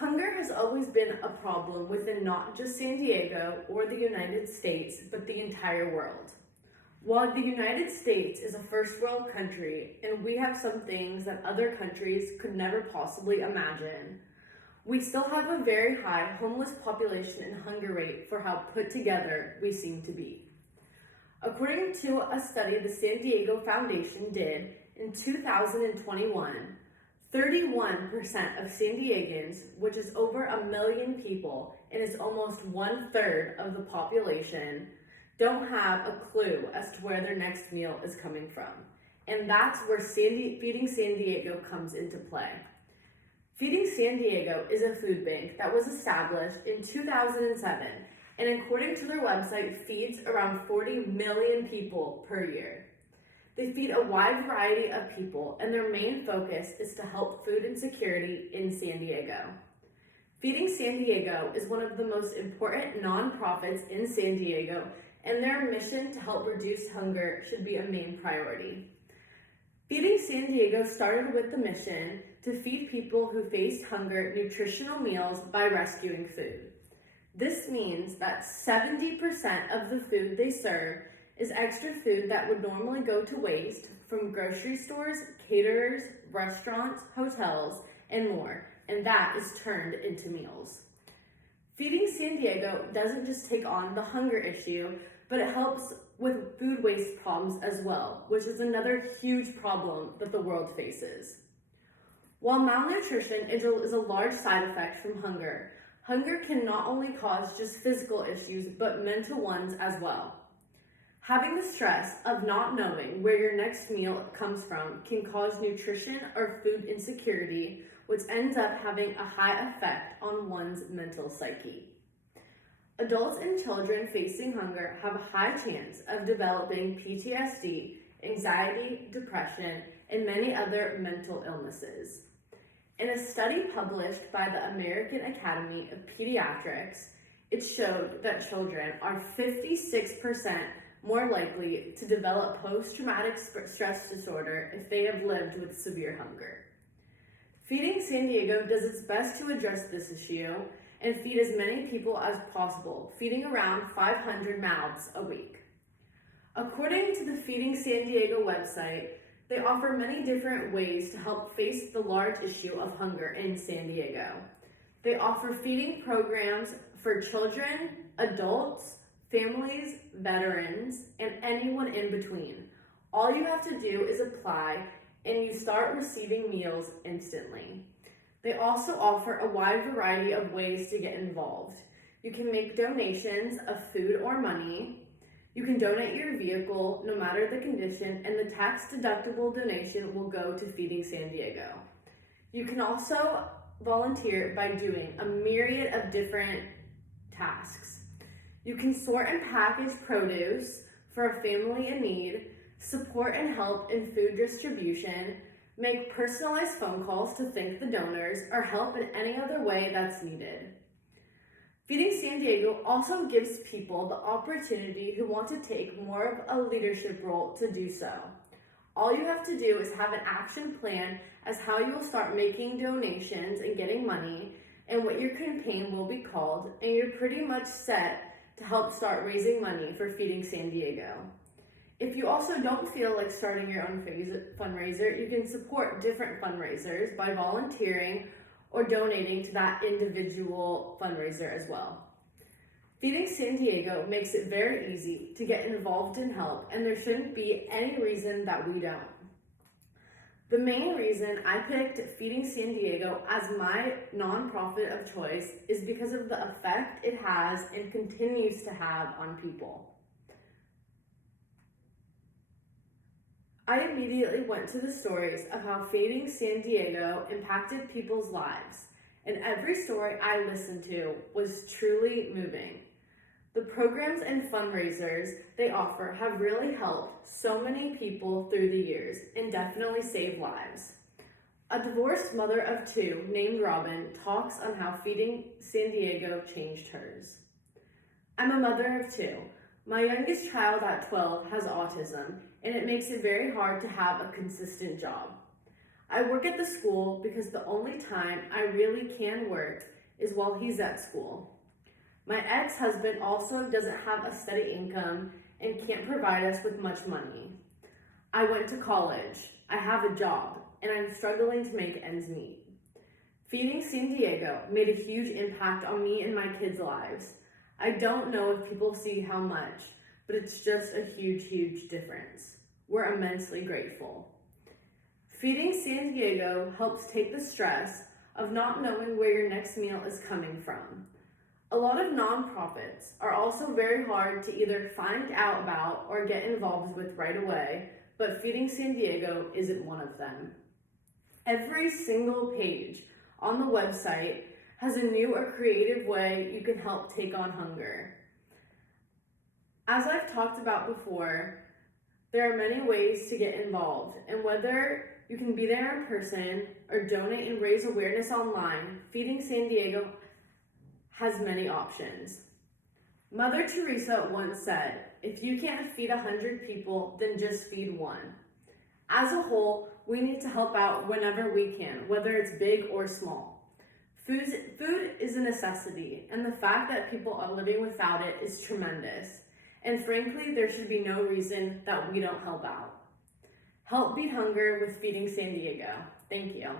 Hunger has always been a problem within not just San Diego or the United States, but the entire world. While the United States is a first world country and we have some things that other countries could never possibly imagine, we still have a very high homeless population and hunger rate for how put together we seem to be. According to a study the San Diego Foundation did in 2021, 31% of San Diegans, which is over 1 million people and is almost 1/3 of the population, don't have a clue as to where their next meal is coming from. And that's where Feeding San Diego comes into play. Feeding San Diego is a food bank that was established in 2007 and according to their website feeds around 40 million people per year. They feed a wide variety of people, and their main focus is to help food insecurity in San Diego. Feeding San Diego is one of the most important nonprofits in San Diego, and their mission to help reduce hunger should be a main priority. Feeding San Diego started with the mission to feed people who faced hunger nutritional meals by rescuing food. This means that 70% of the food they serve is extra food that would normally go to waste from grocery stores, caterers, restaurants, hotels, and more, and that is turned into meals. Feeding San Diego doesn't just take on the hunger issue, but it helps with food waste problems as well, which is another huge problem that the world faces. While malnutrition is a large side effect from hunger, hunger can not only cause just physical issues, but mental ones as well. Having the stress of not knowing where your next meal comes from can cause nutrition or food insecurity, which ends up having a high effect on one's mental psyche. Adults and children facing hunger have a high chance of developing PTSD, anxiety, depression, and many other mental illnesses. In a study published by the American Academy of Pediatrics, it showed that children are 56% more likely to develop post-traumatic stress disorder if they have lived with severe hunger. Feeding San Diego does its best to address this issue and feed as many people as possible, feeding around 500 mouths a week. According to the Feeding San Diego website, they offer many different ways to help face the large issue of hunger in San Diego. They offer feeding programs for children, adults, families, veterans, and anyone in between. All you have to do is apply and you start receiving meals instantly. They also offer a wide variety of ways to get involved. You can make donations of food or money. You can donate your vehicle no matter the condition, and the tax-deductible donation will go to Feeding San Diego. You can also volunteer by doing a myriad of different tasks. You can sort and package produce for a family in need, support and help in food distribution, make personalized phone calls to thank the donors, or help in any other way that's needed. Feeding San Diego also gives people the opportunity who want to take more of a leadership role to do so. All you have to do is have an action plan as how you will start making donations and getting money, and what your campaign will be called, and you're pretty much set to help start raising money for Feeding San Diego. If you also don't feel like starting your own fundraiser, you can support different fundraisers by volunteering or donating to that individual fundraiser as well. Feeding San Diego makes it very easy to get involved and help, and there shouldn't be any reason that we don't. The main reason I picked Feeding San Diego as my nonprofit of choice is because of the effect it has and continues to have on people. I immediately went to the stories of how Feeding San Diego impacted people's lives, and every story I listened to was truly moving. The programs and fundraisers they offer have really helped so many people through the years and definitely saved lives. A divorced mother of two named Robin talks on how Feeding San Diego changed hers. I'm a mother of two. My youngest child at 12 has autism, and it makes it very hard to have a consistent job. I work at the school because the only time I really can work is while he's at school. My ex-husband also doesn't have a steady income and can't provide us with much money. I went to college, I have a job, and I'm struggling to make ends meet. Feeding San Diego made a huge impact on me and my kids' lives. I don't know if people see how much, but it's just a huge, huge difference. We're immensely grateful. Feeding San Diego helps take the stress of not knowing where your next meal is coming from. A lot of nonprofits are also very hard to either find out about or get involved with right away, but Feeding San Diego isn't one of them. Every single page on the website has a new or creative way you can help take on hunger. As I've talked about before, there are many ways to get involved, and whether you can be there in person or donate and raise awareness online, Feeding San Diego has many options. Mother Teresa once said, "If you can't feed 100 people, then just feed one." As a whole, we need to help out whenever we can, whether it's big or small. Food is a necessity, and the fact that people are living without it is tremendous. And frankly, there should be no reason that we don't help out. Help beat hunger with Feeding San Diego. Thank you.